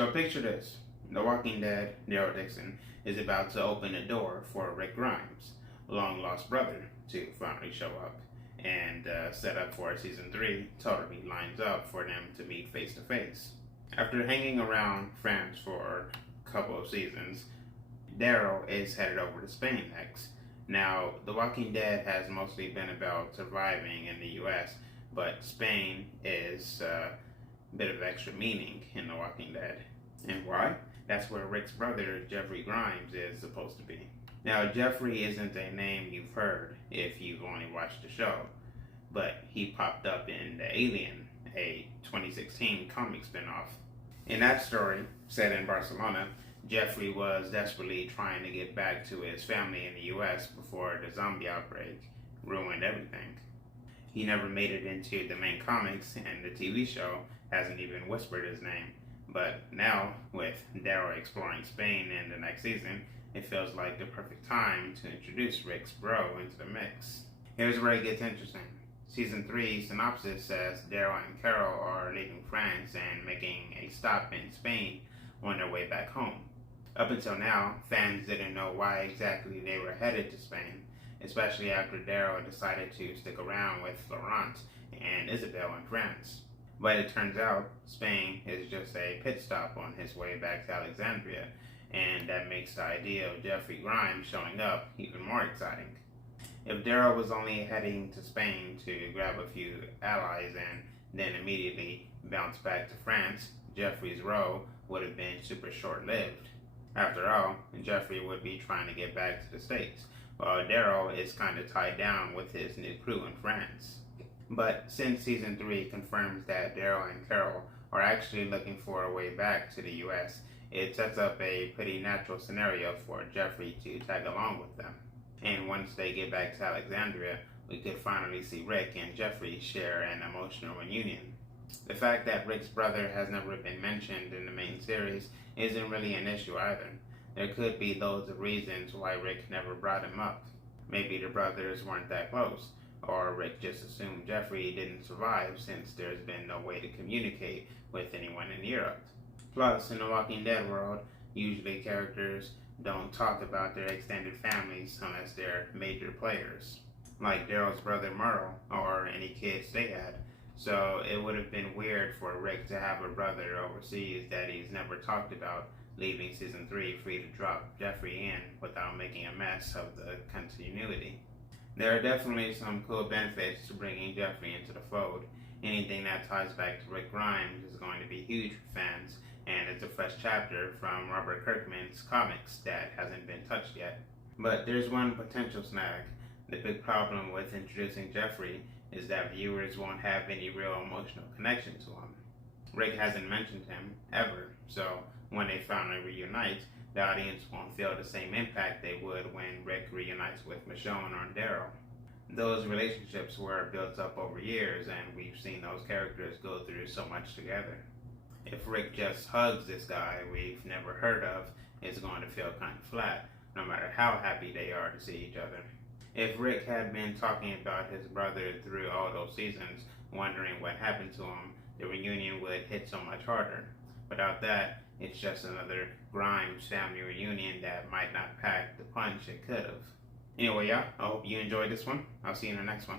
So picture this. The Walking Dead, Daryl Dixon, is about to open the door for Rick Grimes, long lost brother, to finally show up. And set up for season 3 totally lines up for them to meet face to face. After hanging around France for a couple of seasons, Daryl is headed over to Spain next. Now, The Walking Dead has mostly been about surviving in the US, but Spain is a bit of extra meaning in The Walking Dead. And why? That's where Rick's brother, Jeffrey Grimes, is supposed to be. Now, Jeffrey isn't a name you've heard if you've only watched the show, but he popped up in The Alien, a 2016 comic spinoff. In that story, set in Barcelona, Jeffrey was desperately trying to get back to his family in the US before the zombie outbreak ruined everything. He never made it into the main comics, and the TV show hasn't even whispered his name. But now, with Daryl exploring Spain in the next season, it feels like the perfect time to introduce Rick's bro into the mix. Here's where it gets interesting. Season 3 synopsis says Daryl and Carol are leaving France and making a stop in Spain on their way back home. Up until now, fans didn't know why exactly they were headed to Spain, especially after Daryl decided to stick around with Laurent and Isabel in France. But it turns out Spain is just a pit stop on his way back to Alexandria, and that makes the idea of Jeffrey Grimes showing up even more exciting. If Daryl was only heading to Spain to grab a few allies and then immediately bounce back to France, Jeffrey's role would have been super short-lived. After all, Jeffrey would be trying to get back to the States, while Daryl is kind of tied down with his new crew in France. But since season 3 confirms that Daryl and Carol are actually looking for a way back to the US, it sets up a pretty natural scenario for Jeffrey to tag along with them. And once they get back to Alexandria, we could finally see Rick and Jeffrey share an emotional reunion. The fact that Rick's brother has never been mentioned in the main series isn't really an issue either. There could be loads of reasons why Rick never brought him up. Maybe the brothers weren't that close, or Rick just assumed Jeffrey didn't survive since there's been no way to communicate with anyone in Europe. Plus, in the Walking Dead world, usually characters don't talk about their extended families unless they're major players, like Daryl's brother Merle or any kids they had. So it would have been weird for Rick to have a brother overseas that he's never talked about, leaving season 3 free to drop Jeffrey in without making a mess of the continuity. There are definitely some cool benefits to bringing Jeffrey into the fold. Anything that ties back to Rick Grimes is going to be huge for fans, and it's a fresh chapter from Robert Kirkman's comics that hasn't been touched yet. But there's one potential snag. The big problem with introducing Jeffrey is that viewers won't have any real emotional connection to him. Rick hasn't mentioned him, ever, so when they finally reunite, the audience won't feel the same impact they would when Rick reunites with Michonne or Daryl. Those relationships were built up over years, and we've seen those characters go through so much together. If Rick just hugs this guy we've never heard of, it's going to feel kind of flat, no matter how happy they are to see each other. If Rick had been talking about his brother through all those seasons, wondering what happened to him, the reunion would hit so much harder. Without that, it's just another Grimes family reunion that might not pack the punch it could have. Anyway, y'all, I hope you enjoyed this one. I'll see you in the next one.